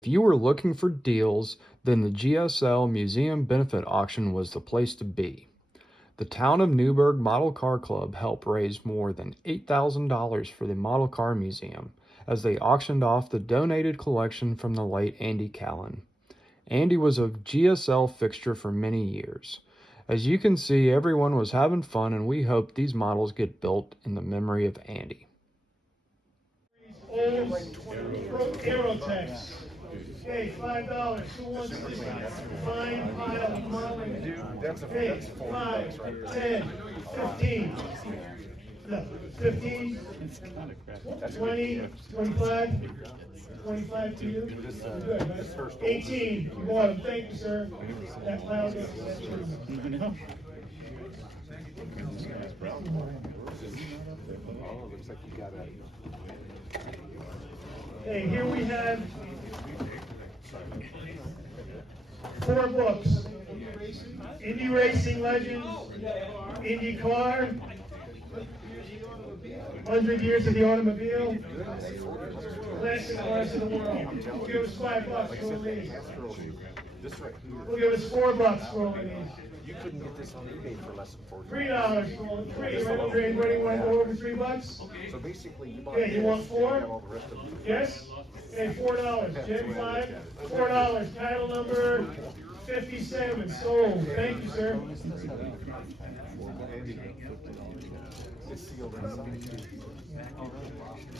If you were looking for deals, then the GSL Museum Benefit Auction was the place to be. The Town of Newburgh Model Car Club helped raise more than $8,000 for the Model Car Museum as they auctioned off the donated collection from the late Andy Callan. Andy was a GSL fixture for many years. As you can see, everyone was having fun, and we hope these models get built in the memory of Andy. Aerotex. Okay, $5. Who wants this fine pile of modeling? Okay, 5, 10, 15. No, 15, 20, 25. 25 to you? Good, right? 18. You bought them. Thank you, sir. That pile gets Hey, here we have 4 books. Indy Racing Legends, Indy Car, 100 Years of the Automobile, Classic Cars of the World. We'll give us $5 for all these. We'll give us $4 for all these. You couldn't get this on eBay for less than $4. $3 for all 3. Anybody want to go over $3? So basically, you bought Yeah, you want 4? all the rest of them. Yes? Okay, $4. Jim, 5. $4. Title number 57. Sold. Thank you, sir.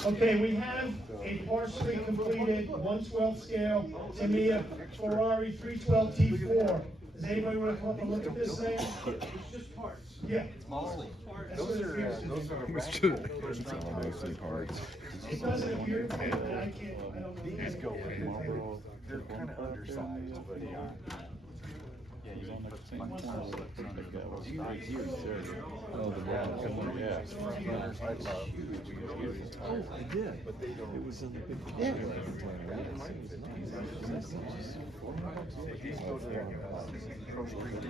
Okay, we have a partially completed 1/12 scale Tamiya Ferrari 312 T4. Does anybody want to come up and look at this thing? It's just parts. Yeah. Those are mostly parts. It doesn't appear to me, but I can't, I don't know. These go with Marlboro. They're kind of undersized, but they are. Oh, the one, yeah. Oh, I did. But they don't. It was in the big. Yeah. These go to Pro Street.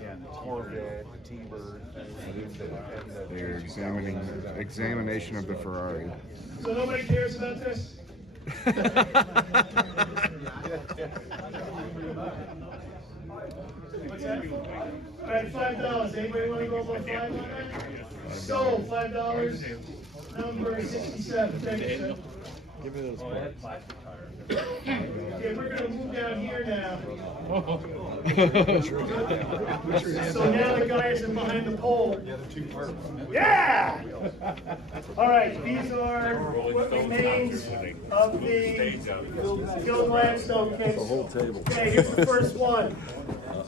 Yeah, the Corvette, the T-Bird, and the. They're examination of the Ferrari. So nobody cares about this? What's that? All right, $5. Anybody want to go above 5 on that? Sold, $5. Number 67. Thank you, sir. Give me those parts. Okay, we're gonna move down here now. So now the guys are behind the pole. Yeah! All right, these are what remains of the Gil Gladstone case. The whole table. Okay, here's the first one.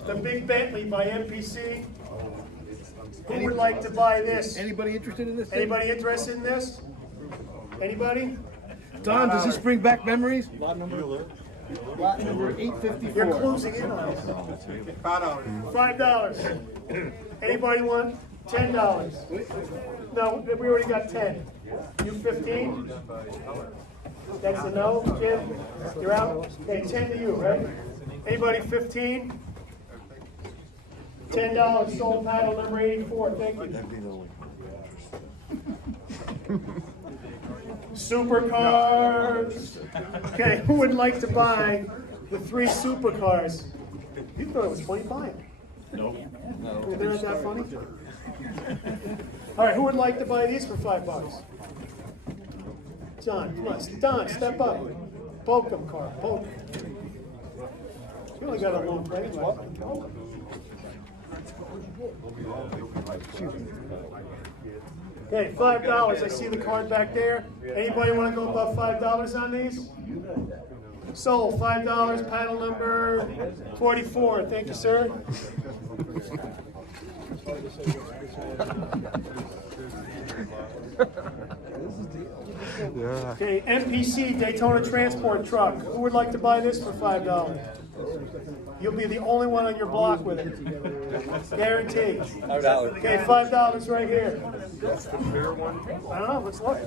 The Big Bentley by MPC. Who would like to buy this? Anybody interested in this? Anybody interested in this? Anybody? Don, does this bring back memories? Lot number 854. You're closing in on it. $5. Anybody want $10? No, we already got 10. You 15? That's a no, Jim? You're out? Okay, 10 to you, right? Anybody 15? $10, sold paddle number 84, thank you. Supercars. Okay, who would like to buy the 3 supercars? You thought it was funny buying. No. They're not that funny? All right, who would like to buy these for $5? John, come on, Don, step up. Poke them, Carl, poke. You only got a long plane left. Okay, $5. I see the card back there. Anybody want to go above $5 on these? Sold, $5, paddle number 44. Thank you, sir. Okay, MPC Daytona Transport Truck. Who would like to buy this for $5? You'll be the only one on your block with it. Guaranteed. $5. Okay, $5 right here. That's the fair one. I don't know, let's look.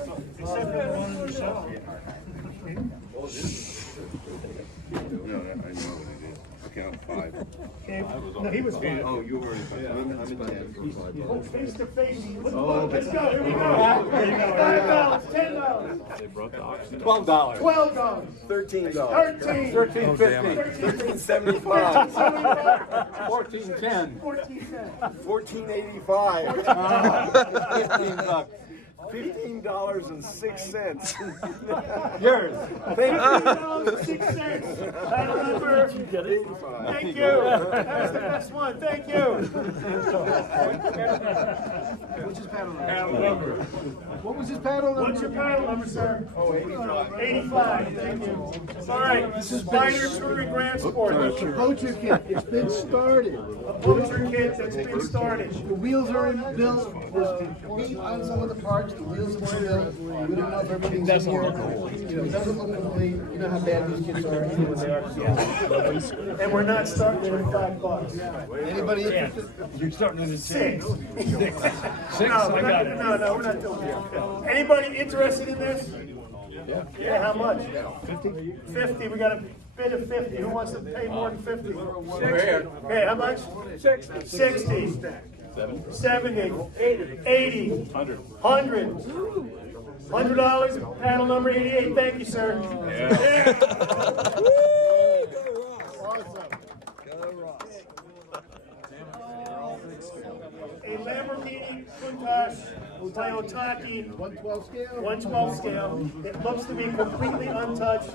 count 5. Okay, no, he was five. Oh, you already. I'm at 10 for $5. Face to face. Let's go. Here we go. $5, $10, $12. $12, $13. $13, $13.50. $13.75. $14.10. $14.10. $14.85. $15. $15.06. Yours. Thank you. $6. Title number. Thank you. That's the best one. Thank you. What's his paddle number? What was his paddle number? What's your paddle number, sir? 85. Thank you. All right. This is Spider Touring Grand Sport. The poacher kit. It's been started. A poacher kit that's been started. The wheels are in built. There's meat on some of the parts. The wheels are built. We don't know if everything's in here. You know, it doesn't look complete. You know how bad these kits are. Even when they are. And we're not starting at $5. Anybody interested? You're starting in the Six. Six, No, I we're got not, it. no, we're not doing that. Anybody interested in this? Yeah, how much? 50. 50, we got a bid of 50. Who wants to pay more than 50? 60. Okay, how much? 60. 60. 70. 80. 100. $100, paddle number 88. Thank you, sir. Yeah. A Lamborghini Countach Toyotaki 112 scale? 112 scale. It looks to be completely untouched,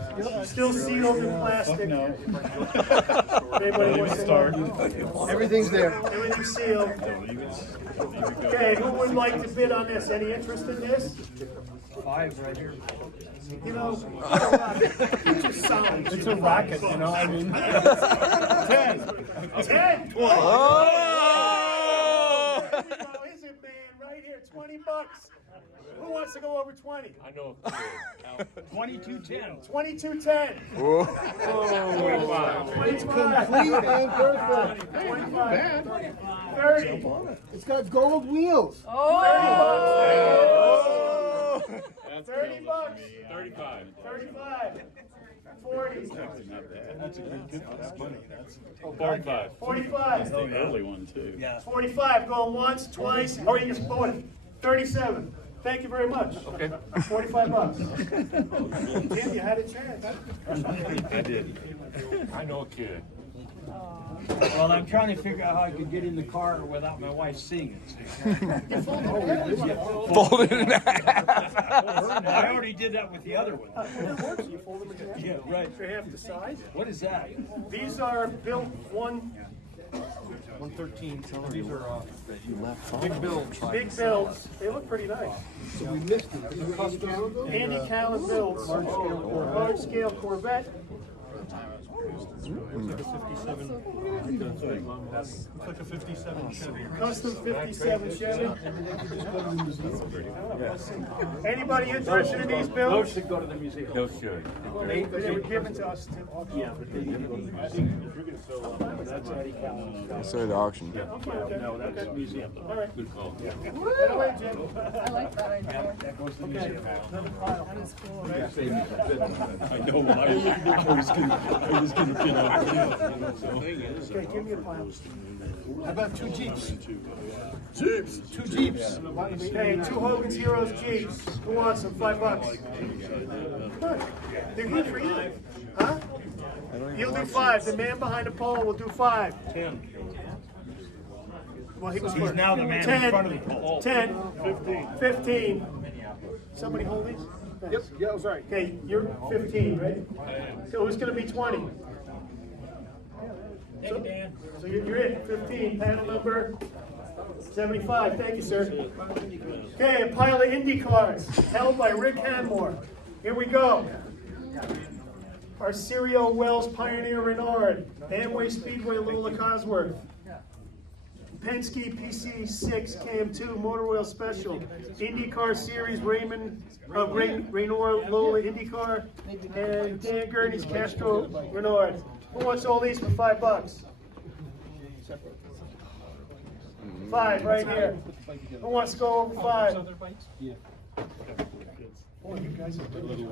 still sealed in plastic. Anybody wants to start? Everything's there. Everything's sealed. Okay, who would like to bid on this? Any interest in this? 5 right here. You know, it's just solid. It's a rocket, you know, I mean. 10. 10. Oh! Is it, man? Right here, $20. Who wants to go over 20? I know. 2210. 2210. Oh. 25. It's complete and perfect. 25. 30. It's got gold wheels. $30. $30. 35. 35. 40. That's a good tip. That's money. 45. 45. The early one, too. Yeah. 45. Going once, twice, or you just bought it. 37. Thank you very much. Okay. $45. Tim, you had a chance. I did. I know a kid. Well, I'm trying to figure out how I could get in the car without my wife seeing it. Folded in half. I already did that with the other one. You fold them in half. Yeah, right. For half the size. What is that? These are built 113. So these are big builds. Big builds. They look pretty nice. So we missed it. Andy Callan builds. Large scale Corvette. Like a 57 Chevy. Custom 57 Chevy. Anybody interested in these Those builds? should go to the museum. Those should. They were given to us to auction. Yeah, but they Let's say the auction. No, that's museum. All right. Good call. Right away, Jim. I like that idea. That goes to the Okay. museum. Another pile. That is cool. I know. I was gonna pin out. Okay, give me a pile. How about 2 Jeeps? Jeeps. 2 Jeeps. Okay, 2 Hogan's Heroes Jeeps. Who wants them? $5. Good. They're good for you. Huh? You'll do 5. The man behind the pole will do 5. 10. Well, he was He's first. now the man 10, in front of the pole. 10. 15. Somebody hold these? Yep, yeah, I was right. Okay, you're 15, right? So who's gonna be 20? So you're it, 15, panel number 75, thank you, sir. Okay, a pile of Indy cars held by Rick Hanmore. Here we go. Our Serial Wells Pioneer Renard, Amway Speedway Lola Cosworth, Penske PC6 KM2 Motor Oil Special, IndyCar Series Raymond Raynor Lola IndyCar, and Dan Gurney's Castro Renard. Who wants all these for $5? 5 right here. Who wants to go over 5? Boy, you guys are really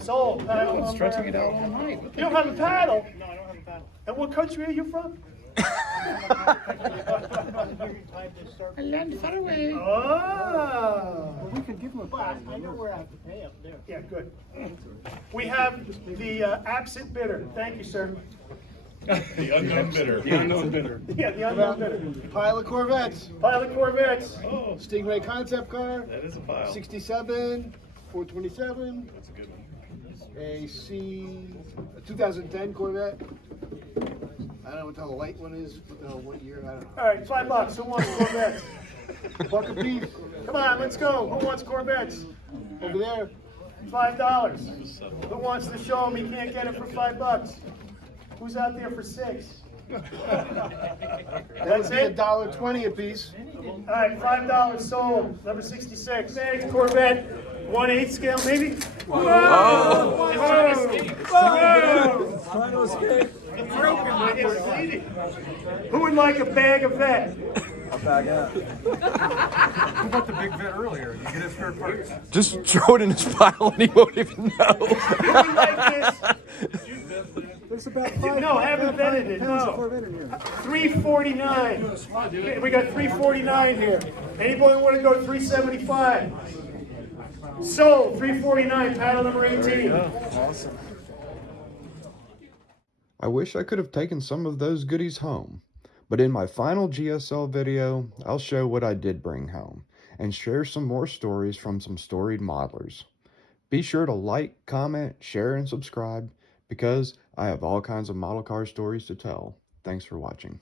sold. Paddle number. Stretching it out all night. You don't have a paddle? No, I don't have a paddle. And what country are you from? I learned far away. Oh. We could give him a paddle. I know where I have to pay up there. Yeah, good. We have the absent bidder. Thank you, sir. The unknown bidder. The unknown bidder. Yeah, the unknown bidder. Pile of Corvettes. Pilot Corvettes. Oh, Stingray concept car. that is a pile. 67, 427. That's a good one. A 2010 Corvette. I don't know what the light one is, what year, I don't know. All right, $5. Who wants Corvettes? Buck a piece, Come on, let's go. Who wants Corvettes? over there. $5. Who wants to show him he can't get it for $5? Who's out there for 6? That's it? $1.20 a piece. All right, $5 sold. Number 66. Next Corvette, 1/8 scale, maybe. Whoa! Whoa! Trying to escape. Who would like a bag of vet? I'll back out. Who bought the big vet earlier? You get his spare parts. Just throw it in his pile and he won't even know. Who would like this? There's about No, I haven't vetted it, no. $349. We got $349 here. Anybody want to go $375? Sold, $349, paddle number 18. Awesome. I wish I could have taken some of those goodies home, but in my final GSL video, I'll show what I did bring home and share some more stories from some storied modelers. Be sure to like, comment, share, and subscribe because I have all kinds of model car stories to tell. Thanks for watching.